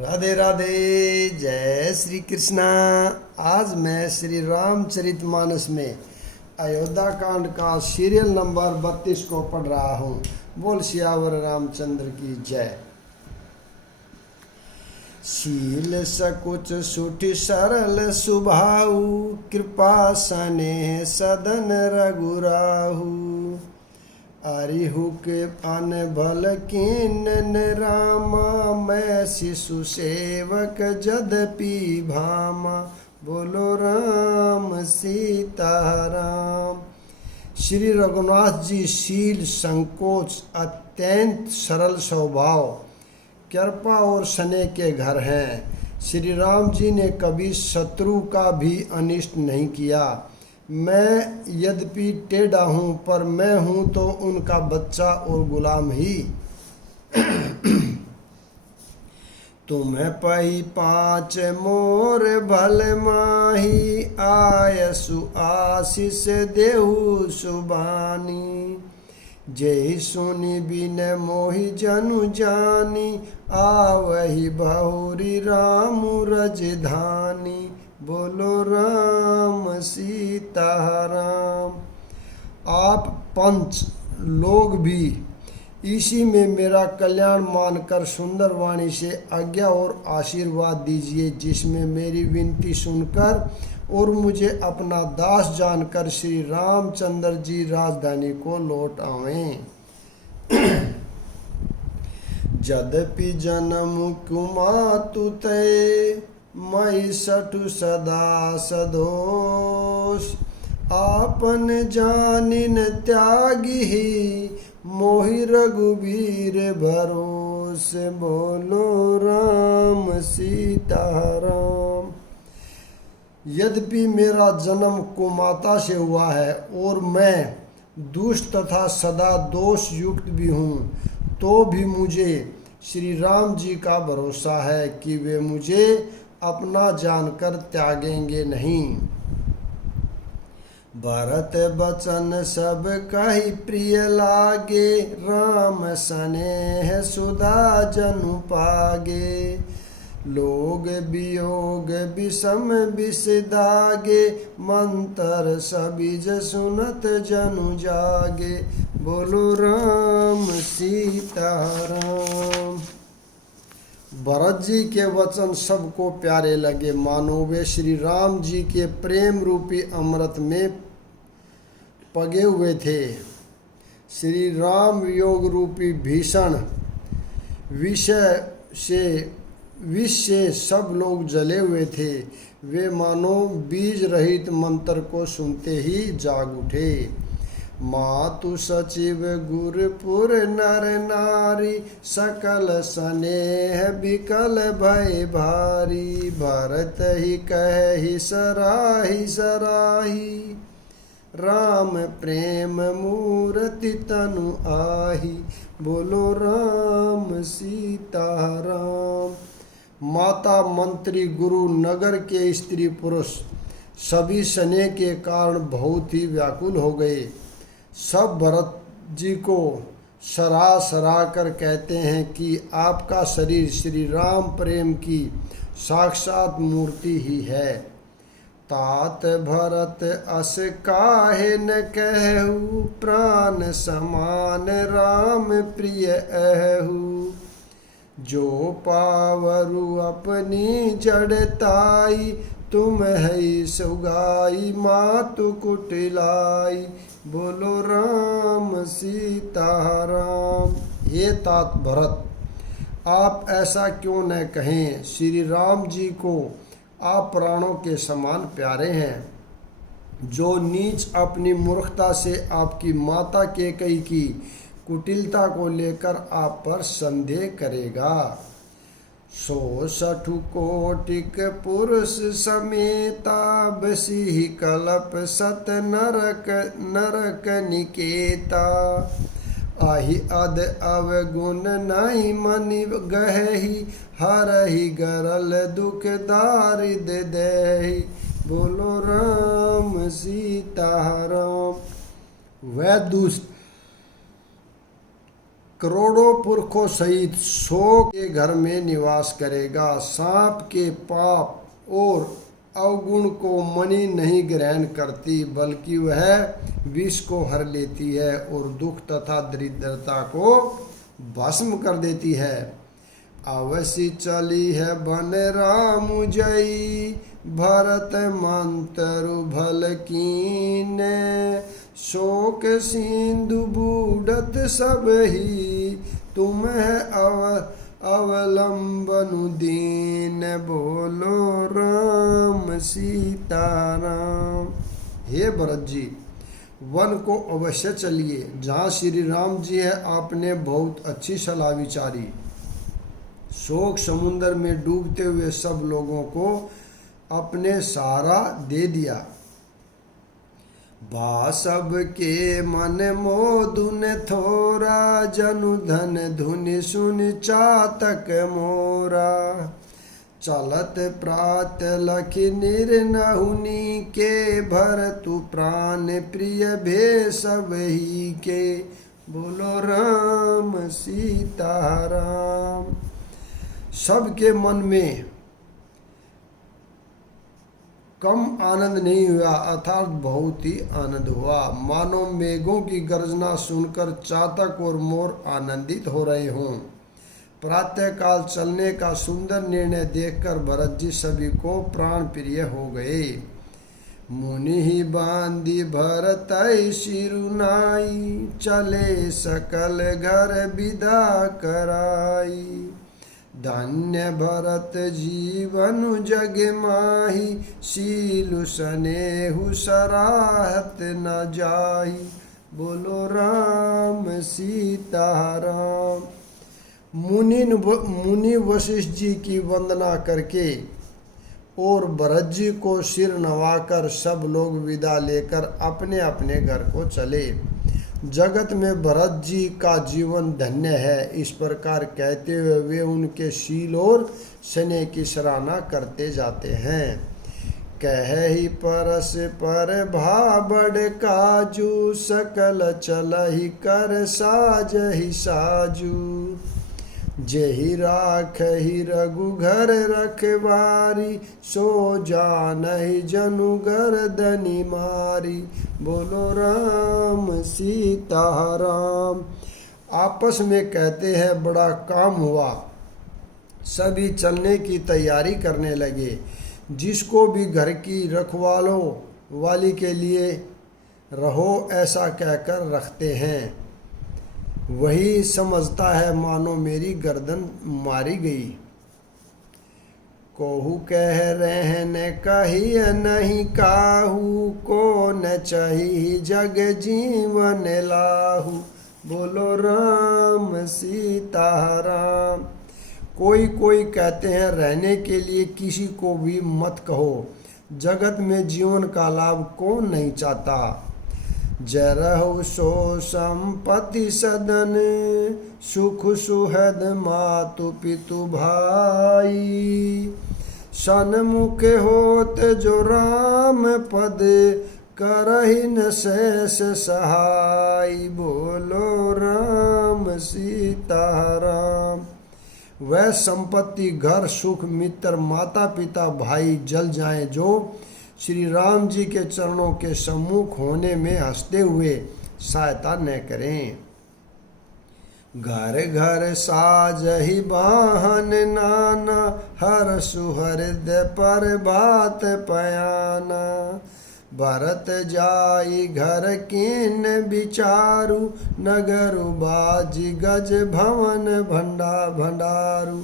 राधे राधे। जय श्री कृष्णा। आज मैं श्री रामचरितमानस में अयोध्या कांड का सीरियल नंबर 32 को पढ़ रहा हूँ। बोल सियावर रामचंद्र की जय। शील सकुच सुठि सरल सुभाऊ, कृपा सने सदन रघुराहू। अरिहु के अन भल कीन रामा, मैं शिशु सेवक जदपि भामा। बोलो राम सीता राम। श्री रघुनाथ जी शील संकोच अत्यंत सरल स्वभाव, कृपा और स्नेह के घर हैं। श्री राम जी ने कभी शत्रु का भी अनिष्ट नहीं किया। मैं यद्यपि टेढ़ा हूँ, पर मैं हूँ तो उनका बच्चा और गुलाम ही। तुम्हें पही पाँच मोर भल माही, आयसु आशीष देहु सुबानी। जय सुनि बिन मोहि जनु जानी, आवहि बहुरी राम रजधानी। बोलो राम सीता राम। आप पंच लोग भी इसी में मेरा कल्याण मानकर सुंदर वाणी से आज्ञा और आशीर्वाद दीजिए, जिसमें मेरी विनती सुनकर और मुझे अपना दास जानकर श्री रामचंद्र जी राजधानी को लौट आवें। जदपि जन्म कुमातु तय, मई सठु सदा सदोष। आपन जानिन त्यागी, मोहि रघुबीर भरोस। बोलो राम सीता राम। यद्यपि मेरा जन्म कुमाता से हुआ है और मैं दुष्ट तथा सदा दोष युक्त भी हूँ, तो भी मुझे श्री राम जी का भरोसा है कि वे मुझे अपना जानकर त्यागेंगे नहीं। भरत बचन सब कहि प्रिय लागे, राम स्नेह सुधा जनु पागे। लोग वियोग विषम विष दागे, मंतर सबिज सुनत जनु जागे। बोलो राम सीता राम। भरत जी के वचन सबको प्यारे लगे, मानो वे श्री राम जी के प्रेम रूपी अमृत में पगे हुए थे। श्री राम योग रूपी भीषण विष से सब लोग जले हुए थे। वे मानो बीज रहित मंत्र को सुनते ही जाग उठे। मातु सचिव गुरपुर नर नारी, सकल स्नेह विकल भय भारी। भरत ही कहि सराही सराही, राम प्रेम मूर्ति तनु आही। बोलो राम सीता राम। माता मंत्री गुरु नगर के स्त्री पुरुष सभी स्नेह के कारण बहुत ही व्याकुल हो गए। सब भरत जी को सराह सराह कर कहते हैं कि आपका शरीर श्री राम प्रेम की साक्षात मूर्ति ही है। तात भरत अस काहे न कहू, प्राण समान राम प्रिय अहू। जो पावरु अपनी जड़ताई, तुम है सुगाई मातु कुटिलाई। बोलो राम सीता राम। ये तात भरत, आप ऐसा क्यों न कहें। श्री राम जी को आप प्राणों के समान प्यारे हैं। जो नीच अपनी मूर्खता से आपकी माता कैकेयी की कुटिलता को लेकर आप पर संदेह करेगा। सो सठु कोटिक पुरुष समेता, बसी कलप सत नरक नरक निकेता। आहि अद अवगुण नहीं मनि गहहि, हरहि गरल दुख दारिद देहि। बोलो राम सीता राम। वह दुष्ट करोड़ों पुरखों सहित शोक के घर में निवास करेगा। सांप के पाप और अवगुण को मणि नहीं ग्रहण करती, बल्कि वह विष को हर लेती है और दुख तथा दरिद्रता को भस्म कर देती है। अवश्य चली है बन राम जई, भरत मंत्रु भल कीने, शोक सिंधु बूढ़त सब ही, तुम है अवलंबनु दीन, बोलो राम सीताराम। हे भरत जी, वन को अवश्य चलिए जहाँ श्री राम जी है। आपने बहुत अच्छी सलाह विचारी। शोक समुद्र में डूबते हुए सब लोगों को अपने सहारा दे दिया। बा सब के मन मोदुन थोरा, जनु धन धुनि सुन चातक मोरा, चलत प्रात लख निर्नहुनि के, भरतु प्राण प्रिय भे सब ही के, बोलो राम सीताराम। सबके मन में कम आनंद नहीं हुआ, अर्थात बहुत ही आनंद हुआ। मानो मेघों की गर्जना सुनकर चातक और मोर आनंदित हो रहे हों। प्रातःकाल चलने का सुंदर निर्णय देखकर भरत जी सभी को प्राण प्रिय हो गए। मुनि ही बांधी भरत शिरुनाई, चले सकल घर विदा कराई, धन्य भरत जीवन जग माही, शीलु सनेहु सराहत न जाही, बोलो राम सीताराम। मुनि वशिष्ठ जी की वंदना करके और भरत जी को सिर नवाकर सब लोग विदा लेकर अपने अपने घर को चले। जगत में भरत जी का जीवन धन्य है, इस प्रकार कहते हुए वे उनके शील और स्नेह की सराहना करते जाते हैं। कह ही परस पर भाबड़ काजू, सकल चलहि कर साज ही साजू, जेहि राखहि रघु घर रखवारी, सो जानहि जनु गर्दनि मारी, बोलो राम सीताराम। आपस में कहते हैं बड़ा काम हुआ। सभी चलने की तैयारी करने लगे। जिसको भी घर की रखवालों वाली के लिए रहो ऐसा कहकर रखते हैं, वही समझता है मानो मेरी गर्दन मारी गई। कोहू कह रहन कही नहीं काहू, को न चही जग जीवन लाहू, बोलो राम सीताराम। कोई कोई कहते हैं रहने के लिए किसी को भी मत कहो, जगत में जीवन का लाभ कौन नहीं चाहता। जरहु सो संपत्ति सदन, सुख सुहद मातु पितु भाई, सन्मुख होत जो राम पद, करहि न शेष सहाय, बोलो राम सीताराम। वह संपत्ति घर सुख मित्र माता पिता भाई जल जाएं जो श्री राम जी के चरणों के सम्मुख होने में हंसते हुए सहायता न करें। घर घर साज ही वाहन नाना, हर सुहृद पर बात पयाना, भरत जाई घर किन विचारु, नगरु बाजी गज भवन भंडारू,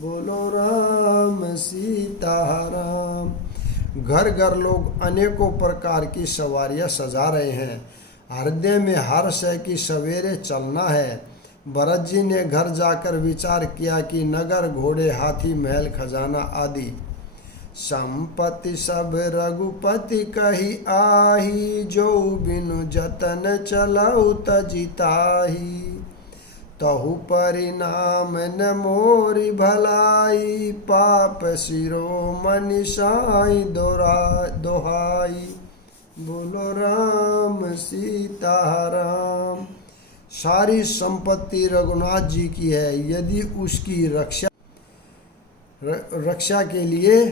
बोलो राम सीताराम। घर घर लोग अनेकों प्रकार की सवारियां सजा रहे हैं। हृदय में हर्ष है कि सवेरे चलना है। भरत जी ने घर जाकर विचार किया कि नगर घोड़े हाथी महल खजाना आदि संपत्ति सब रघुपति कही आही, जो बिनु जतन चलऊ तजिताही, तहु परिणाम न मोरी भलाई, पाप शिरोमणि साई दोहाई, बोलो राम सीताराम। सारी संपत्ति रघुनाथ जी की है। यदि उसकी रक्षा के लिए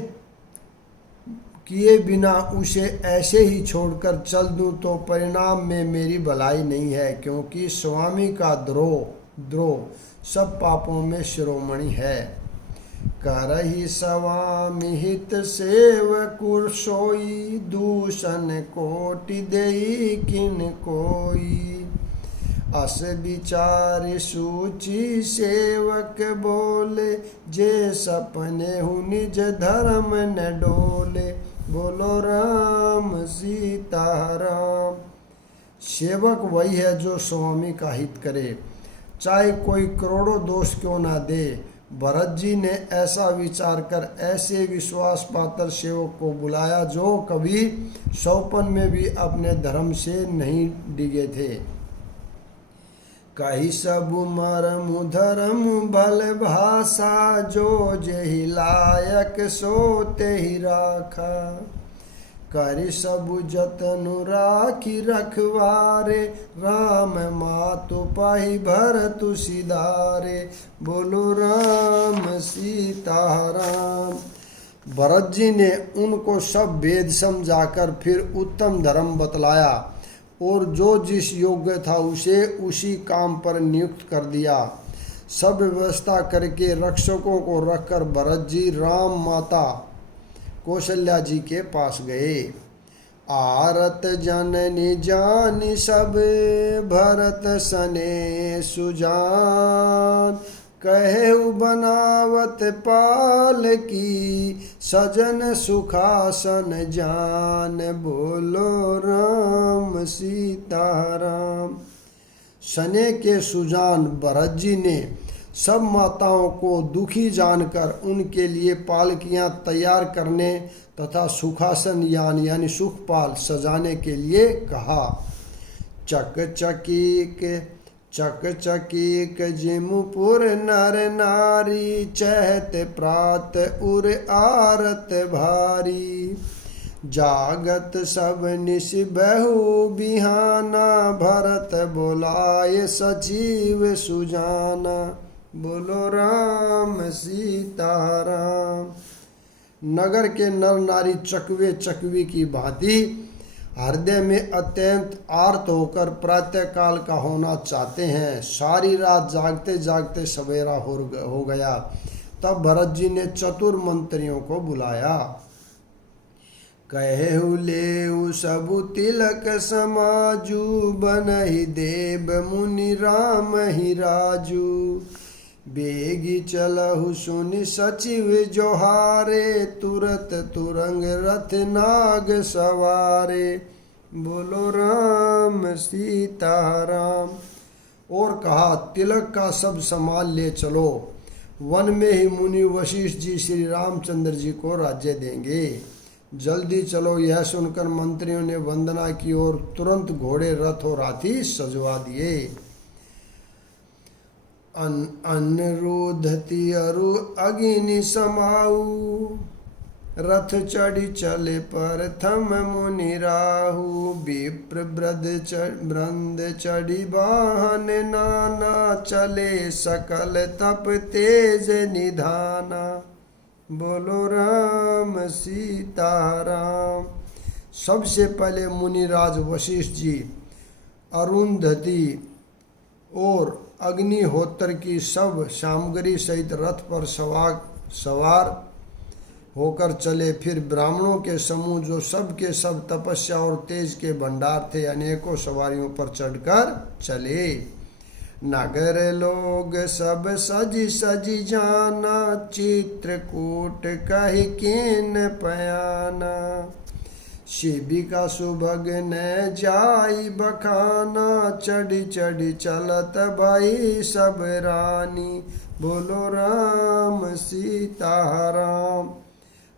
किए बिना उसे ऐसे ही छोड़कर चल दूं तो परिणाम में मेरी भलाई नहीं है, क्योंकि स्वामी का द्रोह सब पापों में शिरोमणि है। करहि स्वामी हित सेवकुर सोई, दूषण कोटि देई किन कोई। अस विचार सूची सेवक बोले, जे सपने हूँ निज धर्म न डोले। बोलो राम सीता राम। सेवक वही है जो स्वामी का हित करे, चाहे कोई करोड़ों दोष क्यों ना दे। भरत जी ने ऐसा विचार कर ऐसे विश्वास पात्र सेवक को बुलाया जो कभी सौपन में भी अपने धर्म से नहीं डिगे थे। कही सब मरम धर्म भल भाषा, जो जेहि लायक सो तेहि राखा। करि सब जतनु राखी रखवारे, राम मातु पाहि भरतु सिधारे। बोलो राम सीता राम। भरत जी ने उनको सब वेद समझाकर फिर उत्तम धर्म बतलाया और जो जिस योग्य था उसे उसी काम पर नियुक्त कर दिया। सब व्यवस्था करके रक्षकों को रखकर भरत जी राम माता कौशल्या जी के पास गए। आरत जननी जानी सब, भरत सने सुजान। कहु बनावत पाल की, सजन सुखासन जान। बोलो राम सीता राम। सने के सुजान भरत जी ने सब माताओं को दुखी जानकर उनके लिए पालकियां तैयार करने तथा सुखासन यानी सुखपाल सजाने के लिए कहा। चक चकीक जिमुपुर नर नारी, चहत प्रात उर आरत भारी। जागत सब निश बहु बिहाना, भरत बोलाए सचिव सुजाना। बोलो राम सीता राम। नगर के नर नारी चकवे चकवी की भांति हृदय में अत्यंत आर्त होकर प्रातः काल का होना चाहते हैं। सारी रात जागते जागते सवेरा हो गया। तब भरत जी ने चतुर मंत्रियों को बुलाया। कहु लेउ सबु तिलक समाजू, बनहि देव मुनि राम ही राजू। बेगी चलहु सुनि सचिव जोहारे, तुरत तुरंग रथ नाग सवारे। बोलो राम सीता राम। और कहा, तिलक का सब संभाल ले चलो। वन में ही मुनि वशिष्ठ जी श्री रामचंद्र जी को राज्य देंगे। जल्दी चलो। यह सुनकर मंत्रियों ने वंदना की और तुरंत घोड़े रथ और हाथी सजवा दिए। अनुरुधति अरु अग्नि समाऊ, रथ चढ़ी चले प्रथम मुनि राहु। विप्र वृंद चढ़ी वाहन नाना, चले सकल तप तेज निधाना। बोलो राम सीता राम। सबसे पहले मुनिराज वशिष्ठ जी, अरुंधति और अग्निहोत्र की सब सामग्री सहित रथ पर सवार होकर चले। फिर ब्राह्मणों के समूह जो सब के सब तपस्या और तेज के भंडार थे, अनेकों सवारियों पर चढ़कर चले। नगर लोग सब सजी सजी जाना, चित्रकूट कहि केन पयाना। शिबिका सुभग न जाई बखाना, चढ़ी चढ़ी चलत भाई सब रानी। बोलो राम सीता राम।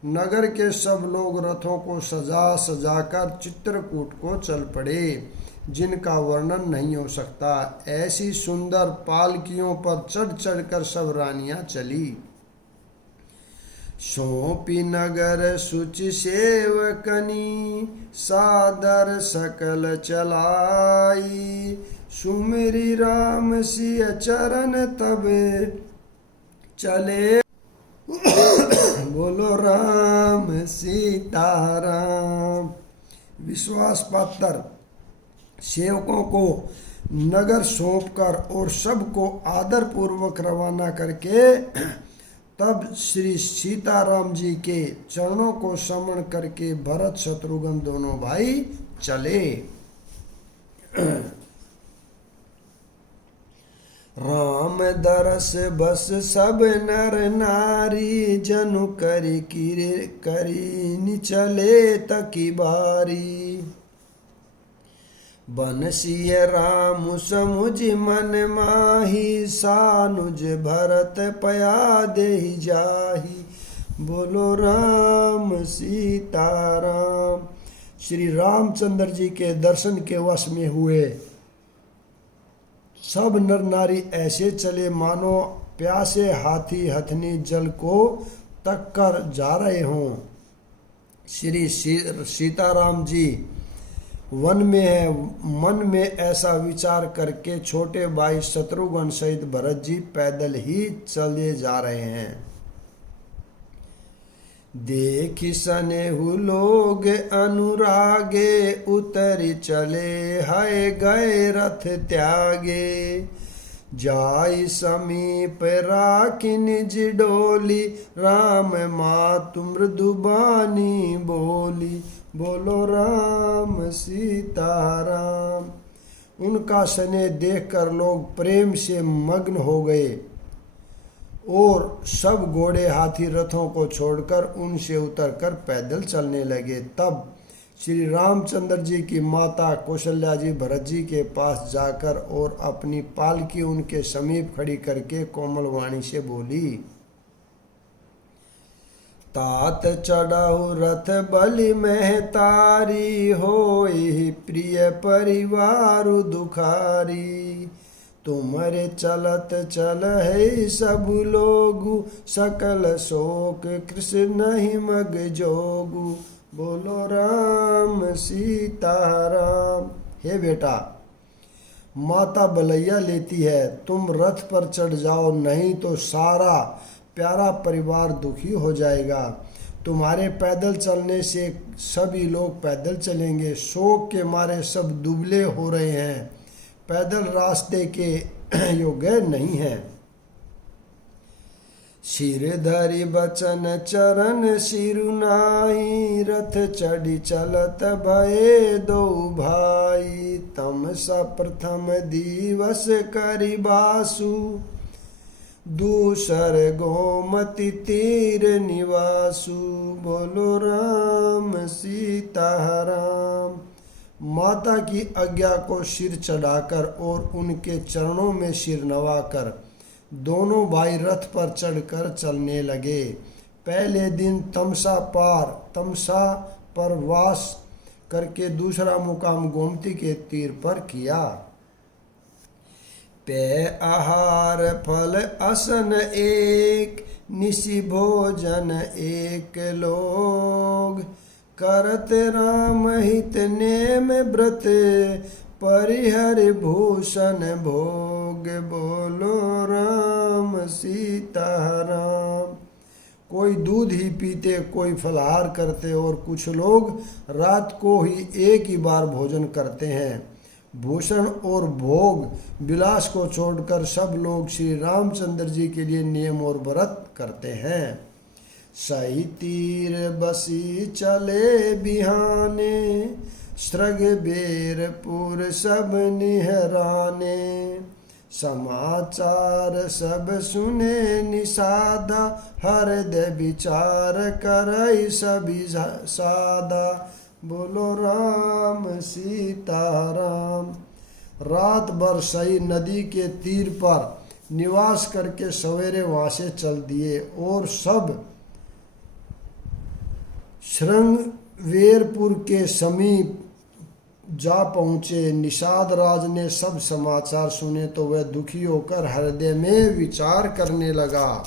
नगर के सब लोग रथों को सजा सजाकर चित्रकूट को चल पड़े, जिनका वर्णन नहीं हो सकता। ऐसी सुंदर पालकियों पर चढ़ चढ़कर सब रानियां चली। सौंपी नगर सुचि सेवकनी, सादर सकल चलाई। सुमिरी राम सिय चरण तब चले। बोलो राम सीताराम। विश्वास पात्र सेवकों को नगर सौंपकर और सबको आदर पूर्वक रवाना करके तब श्री सीताराम जी के चरणों को समण करके भरत शत्रुघ्न दोनों भाई चले। राम दरस बस सब नर नारी जनु करी करी चले तकी बारी। बनसिय राम समुझ मन माही सानुज भरत पया देहि जाही। बोलो राम सीताराम। श्री रामचंद्र जी के दर्शन के वश में हुए सब नर नारी ऐसे चले मानो प्यासे हाथी हथनी जल को तक कर जा रहे हों। श्री सीताराम जी वन में है, मन में ऐसा विचार करके छोटे भाई शत्रुघ्न सहित भरत जी पैदल ही चले जा रहे हैं। देखि सनेहु लोग अनुरागे उतरि चले है गए रथ त्यागे। जाई समीप राखी निज डोली राम मातु मृदुबानी बोली। बोलो राम सीताराम। उनका स्नेह देखकर लोग प्रेम से मग्न हो गए और सब घोड़े हाथी रथों को छोड़कर उनसे उतरकर पैदल चलने लगे। तब श्री रामचंद्र जी की माता कौशल्या जी भरत जी के पास जाकर और अपनी पालकी उनके समीप खड़ी करके कोमल वाणी से बोली। तात चढ़ाऊ रथ बलि महतारी होई प्रिय परिवार दुखारी। तुम्हारे चलत चल है सब लोगु सकल शोक कृष्ण ही मग जोगु। बोलो राम सीताराम। हे बेटा, माता बलैया लेती है, तुम रथ पर चढ़ जाओ, नहीं तो सारा प्यारा परिवार दुखी हो जाएगा। तुम्हारे पैदल चलने से सभी लोग पैदल चलेंगे। शोक के मारे सब दुबले हो रहे हैं, पैदल रास्ते के योग्य नहीं है। सिर धरि बचन चरण सिरुनाई रथ चढ़ी चलत भये दो भाई। तम सा प्रथम दिवस करि बासु दूसर गोमति तीर निवासु। बोलो राम सीताराम। माता की आज्ञा को सिर चढ़ाकर और उनके चरणों में सिर नवाकर दोनों भाई रथ पर चढ़कर चलने लगे। पहले दिन तमसा पर वास करके दूसरा मुकाम गोमती के तीर पर किया। पे आहार फल असन एक निशि भोजन एक लोग। करत राम हित नेम व्रत परिहर भूषण भोग। बोलो राम सीताराम। कोई दूध ही पीते, कोई फलाहार करते और कुछ लोग रात को ही एक ही बार भोजन करते हैं। भूषण और भोग विलास को छोड़कर सब लोग श्री रामचंद्र जी के लिए नियम और व्रत करते हैं। सही तीर बसी चले बिहाने सृग बेरपुर सब निहराने। समाचार सब सुने निषादा हृदय विचार करई सभी सादा। बोलो राम सीताराम। रात भर सही नदी के तीर पर निवास करके सवेरे वहाँ से चल दिए और सब श्रृंगवेरपुर के समीप जा पहुँचे। निषाद राज ने सब समाचार सुने तो वह दुखी होकर हृदय में विचार करने लगा।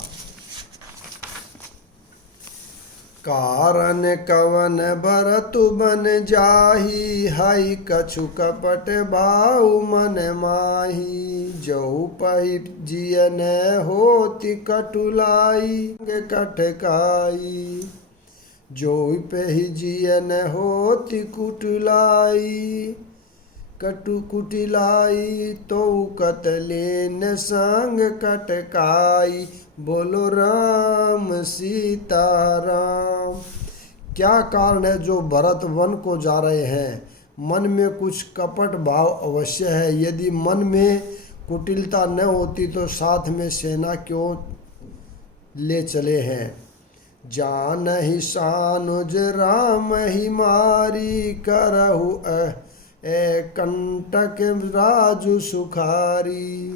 कारण कवन भरतु बन जाही, हाई कछु कपट भाऊ मन माही। जहु पहि जिय न होति कटुलाई, कटकाई। जो पहि जिय न होति कुटुलाई, कटु कुटिलाई। तो कतलेन संग कटकाई, बोलो राम सीताराम। क्या कारण है जो भरत वन को जा रहे हैं? मन में कुछ कपट भाव अवश्य है। यदि मन में कुटिलता न होती तो साथ में सेना क्यों ले चले हैं? जानहि सानुज राम ही मारी, करहु कंटक राजु सुखारी।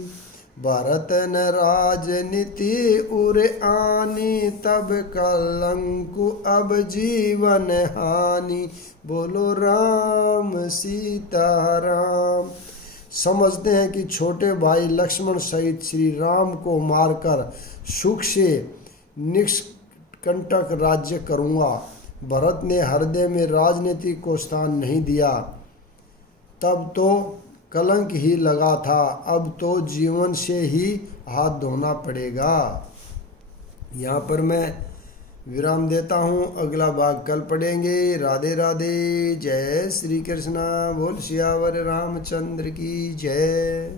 भरत न राजनीति उर आनी, तब कलंकु अब जीवन हानि। बोलो राम सीताराम। समझते हैं कि छोटे भाई लक्ष्मण सहित श्री राम को मारकर सुख से निष्कंटक राज्य करूँगा। भरत ने हृदय में राजनीति को स्थान नहीं दिया, तब तो कलंक ही लगा था, अब तो जीवन से ही हाथ धोना पड़ेगा। यहाँ पर मैं विराम देता हूँ, अगला भाग कल पढ़ेंगे। राधे राधे, जय श्री कृष्णा। बोल सियावर रामचंद्र की जय।